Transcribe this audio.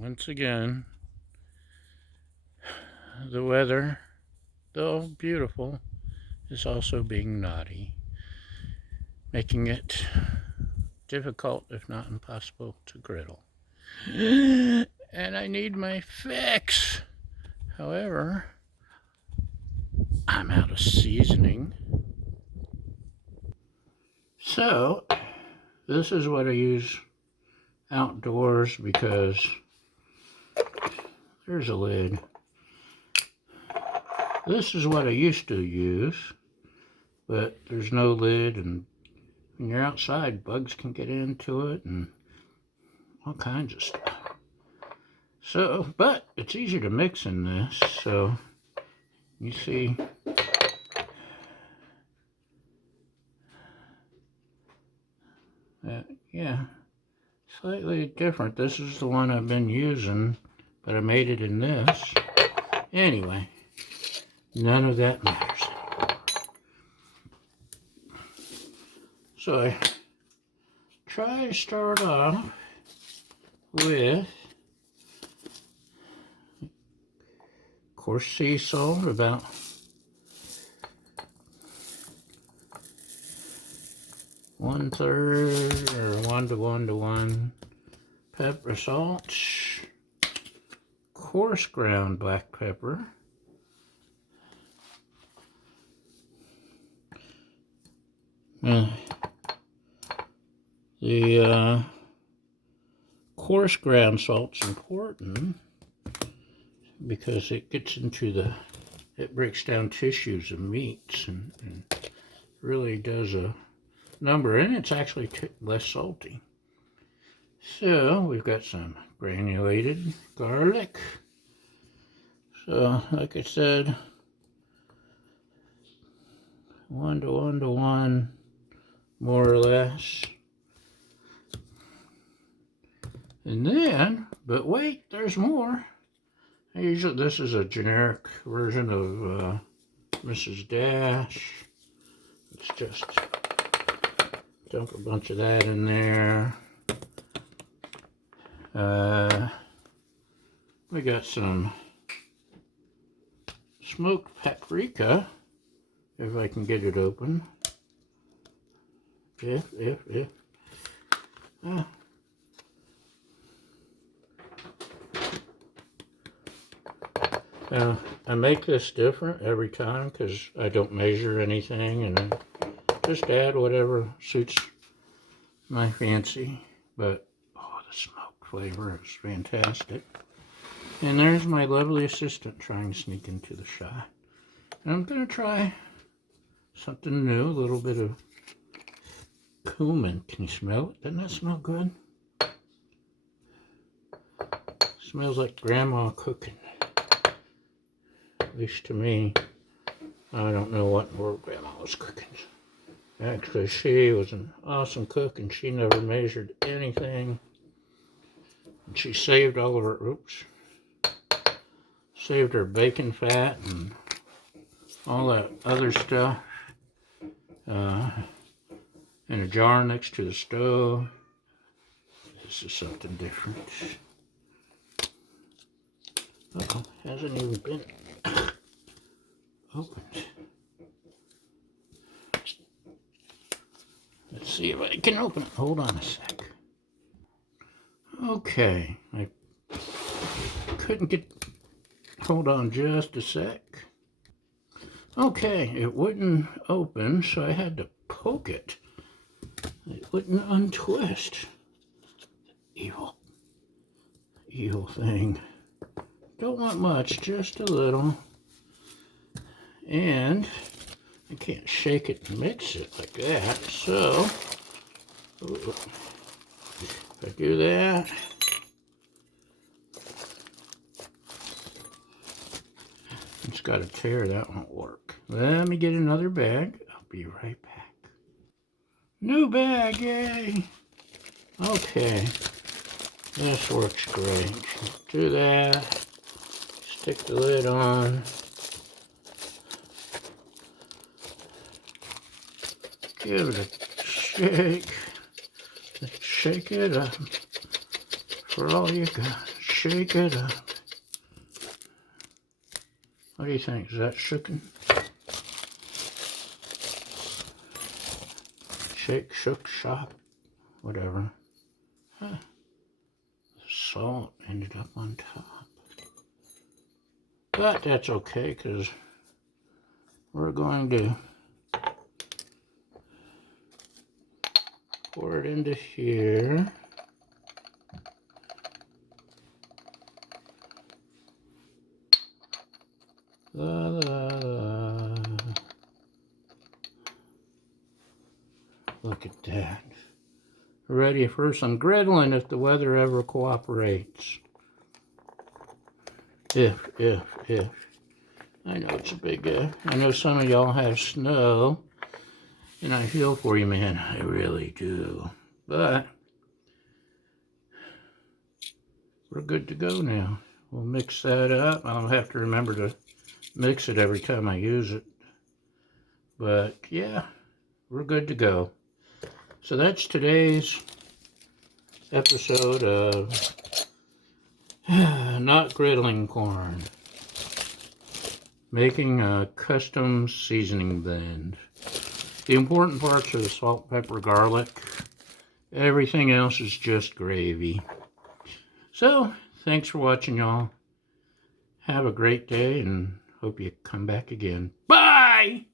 once again, the weather, though beautiful, is also being naughty, making it difficult, if not impossible, to griddle. And I need my fix. However, I'm out of seasoning. So, this is what I use outdoors because there's a lid. This is what I used to use, but there's no lid, and when you're outside, bugs can get into it and all kinds of stuff. So, but it's easier to mix in this, so you see that, yeah, slightly different. This is the one I've been using, but I made it in this. Anyway, none of that matters anymore. So I try to start off with coarse sea salt, about 1/3 or 1 to 1 to 1. Pepper salt, coarse ground black pepper, the coarse ground salt's important because it gets into it breaks down tissues of meats and really does a number, and it's actually less salty. So we've got some granulated garlic. So like I said, 1 to 1 to 1, more or less. And then, but wait, there's more. This is a generic version of Mrs. Dash. Let's just dump a bunch of that in there. We got some smoked paprika, if I can get it open. If. I make this different every time because I don't measure anything, and just add whatever suits my fancy. But oh, the smoke flavor is fantastic. And there's my lovely assistant trying to sneak into the shot. And I'm going to try something new, a little bit of cumin. Can you smell it? Doesn't that smell good? Smells like grandma cooking. At least to me. I don't know what more grandma was cooking. Actually, she was an awesome cook, and she never measured anything. And she saved all of her, saved her bacon fat and all that other stuff in a jar next to the stove. This is something different. Uh-oh, hasn't even been opened. Let's see if I can open it. Hold on a sec. Okay, I couldn't get, hold on just a sec. Okay, it wouldn't open, so I had to poke it. It wouldn't untwist. Evil thing. Don't want much, just a little. And I can't shake it and mix it like that, so if I do that, it's got a tear, that won't work. Let me get another bag. I'll be right back. New bag, yay! Okay, this works great. Do that, stick the lid on. Give it a shake. Shake it up for all you got. shake it up. What do you think? Is that shooken? Shake, shook, shop, whatever. Huh. The salt ended up on top. But that's okay, because we're going to pour it into here. La, la, la. Look at that. Ready for some griddling if the weather ever cooperates. If. I know it's a big if. I know some of y'all have snow, and I feel for you, man. I really do. But we're good to go now. We'll mix that up. I'll have to remember to mix it every time I use it. But yeah, we're good to go. So that's today's episode of Not Griddling Porn. Making a custom seasoning blend. The important parts are the salt, pepper, garlic. Everything else is just gravy. So, thanks for watching, y'all. Have a great day and hope you come back again. Bye!